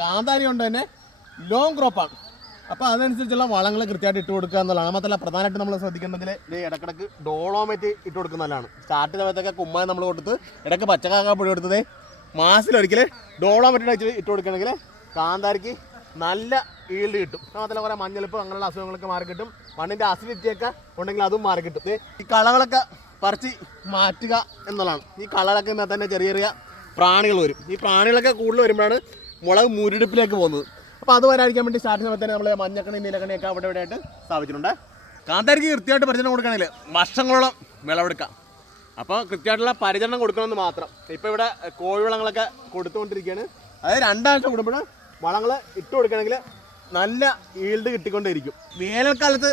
കാന്താരി കൊണ്ട് തന്നെ ലോങ് ക്രോപ്പാണ്. അപ്പോൾ അതനുസരിച്ചുള്ള വളങ്ങൾ കൃത്യമായിട്ട് ഇട്ട് കൊടുക്കുക എന്നുള്ളതാണ്. മാത്രമല്ല പ്രധാനമായിട്ട് നമ്മൾ ശ്രദ്ധിക്കേണ്ടതിൽ ഇത് ഇടക്കിടക്ക് ഡോളോമേറ്റ് ഇട്ട് കൊടുക്കുന്നതാണ്. സ്റ്റാർട്ട് സമയത്തൊക്കെ കുമ്മായം നമ്മൾ കൊടുത്ത് ഇടയ്ക്ക് പച്ചക്കാക്കാപ്പൊടി കൊടുത്തത് മാസത്തിലൊരിക്കൽ ഡോളോമേറ്റ് ഇട്ട് കൊടുക്കുകയാണെങ്കിൽ കാന്താരിക്ക് നല്ല ഈൽഡ് കിട്ടും. മാത്രമല്ല കുറേ മഞ്ഞളിപ്പ് അങ്ങനെയുള്ള അസുഖങ്ങളൊക്കെ മാറി കിട്ടും. മണ്ണിൻ്റെ അസിഡിറ്റിയൊക്കെ ഉണ്ടെങ്കിൽ അതും മാറി കിട്ടും. ഈ കളകളൊക്കെ പറിച്ച് മാറ്റുക എന്നുള്ളതാണ്. ഈ കളകളൊക്കെ എന്നാൽ തന്നെ ചെറിയ ചെറിയ പ്രാണികൾ വരും. ഈ പ്രാണികളൊക്കെ കൂടുതൽ വരുമ്പോഴാണ് മുളക് മുരടിപ്പിലേക്ക് പോകുന്നത്. അപ്പോൾ അത് വരാതിരിക്കാൻ വേണ്ടി സ്റ്റാർട്ടിങ് സമയത്ത് തന്നെ നമ്മൾ മഞ്ഞക്കണി നീലക്കണിയൊക്കെ അവിടെ ഇവിടെയായിട്ട് സ്ഥാപിച്ചിട്ടുണ്ട്. കാന്താരിക്ക് കൃത്യമായിട്ട് പരിചരണം കൊടുക്കുകയാണെങ്കിൽ വർഷങ്ങളോളം വിളവെടുക്കാം. അപ്പോൾ കൃത്യമായിട്ടുള്ള പരിചരണം കൊടുക്കണമെന്ന് മാത്രം. ഇപ്പോൾ ഇവിടെ കോഴിവളങ്ങളൊക്കെ കൊടുത്തുകൊണ്ടിരിക്കുകയാണ്. അതായത് 2 ആഴ്ച കൂടുമ്പോൾ വളങ്ങൾ ഇട്ട് കൊടുക്കുകയാണെങ്കിൽ നല്ല ഈൽഡ് കിട്ടിക്കൊണ്ടിരിക്കും. വേനൽക്കാലത്ത്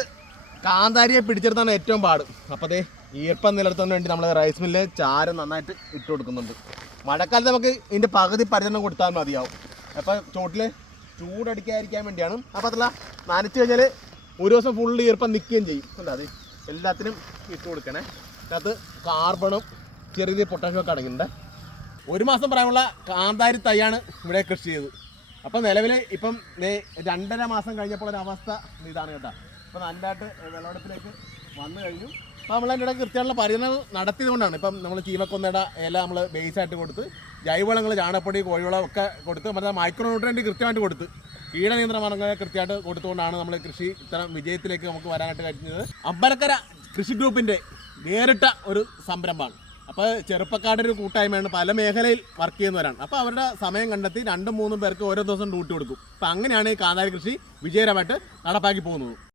കാന്താരിയെ പിടിച്ചെടുത്താണ് ഏറ്റവും പാട്. അപ്പോൾ അതേ ഈർപ്പം നിലനിർത്താൻ വേണ്ടി നമ്മൾ റൈസ് മില്ലിൽ ചാരം നന്നായിട്ട് ഇട്ട് കൊടുക്കുന്നുണ്ട്. മഴക്കാലത്ത് നമുക്ക് ഇതിൻ്റെ പകുതി പരിചരണം കൊടുത്താൽ മതിയാവും. അപ്പോൾ ചോട്ടിൽ ചൂടടിക്കാതിരിക്കാൻ വേണ്ടിയാണ്. അപ്പോൾ അതല്ല നനച്ച് കഴിഞ്ഞാൽ ഒരു ദിവസം ഫുള്ള് ഈർപ്പം നിൽക്കുകയും ചെയ്യും. അതെ എല്ലാത്തിനും ഇട്ട് കൊടുക്കണേ. അതിനകത്ത് കാർബണും ചെറിയ പൊട്ടാഷ്യം ഒക്കെ അടങ്ങിയിട്ടുണ്ട്. 1 മാസം പ്രായമുള്ള കാന്താരി തൈയാണ് ഇവിടെ കൃഷി ചെയ്തത്. അപ്പോൾ നിലവിൽ ഇപ്പം 2.5 മാസം കഴിഞ്ഞപ്പോൾ ഒരു അവസ്ഥ ഇതാണ് കേട്ടോ. അപ്പോൾ നല്ലതായിട്ട് വിളവെടുപ്പിലേക്ക് വന്നു കഴിഞ്ഞു. അപ്പോൾ നമ്മളതിൻ്റെ ഇടയ്ക്ക് കൃത്യമായിട്ടുള്ള പരിചരണം നടത്തിയതുകൊണ്ടാണ് ഇപ്പം നമ്മൾ ചീമക്കൊന്നയുടെ ഇല നമ്മൾ ബേസായിട്ട് കൊടുത്ത് ജൈവവളങ്ങൾ ചാണകപ്പൊടി കോഴിവളം ഒക്കെ കൊടുത്ത് മറ്റേ മൈക്രോ ന്യൂട്രിയൻറ്റ് കൃത്യമായിട്ട് കൊടുത്ത് കീടനിയന്ത്രണങ്ങൾ കൃത്യമായിട്ട് കൊടുത്തുകൊണ്ടാണ് നമ്മൾ കൃഷി ഇത്തരം വിജയത്തിലേക്ക് നമുക്ക് വരാനായിട്ട് കഴിഞ്ഞത്. അമ്പലക്കര കൃഷി ഗ്രൂപ്പിൻ്റെ നേരിട്ട ഒരു സംരംഭമാണ്. അപ്പോൾ ചെറുപ്പക്കാരുടെ ഒരു കൂട്ടായ്മയാണ്. പല മേഖലയിൽ വർക്ക് ചെയ്യുന്നവരാണ്. അപ്പോൾ അവരുടെ സമയം കണ്ടെത്തി 2-3 പേർക്ക് ഓരോ ദിവസം ഡ്യൂട്ടി കൊടുക്കും. അപ്പോൾ അങ്ങനെയാണ് ഈ കാന്താരി കൃഷി വിജയകരമായിട്ട് നടപ്പാക്കി പോകുന്നത്.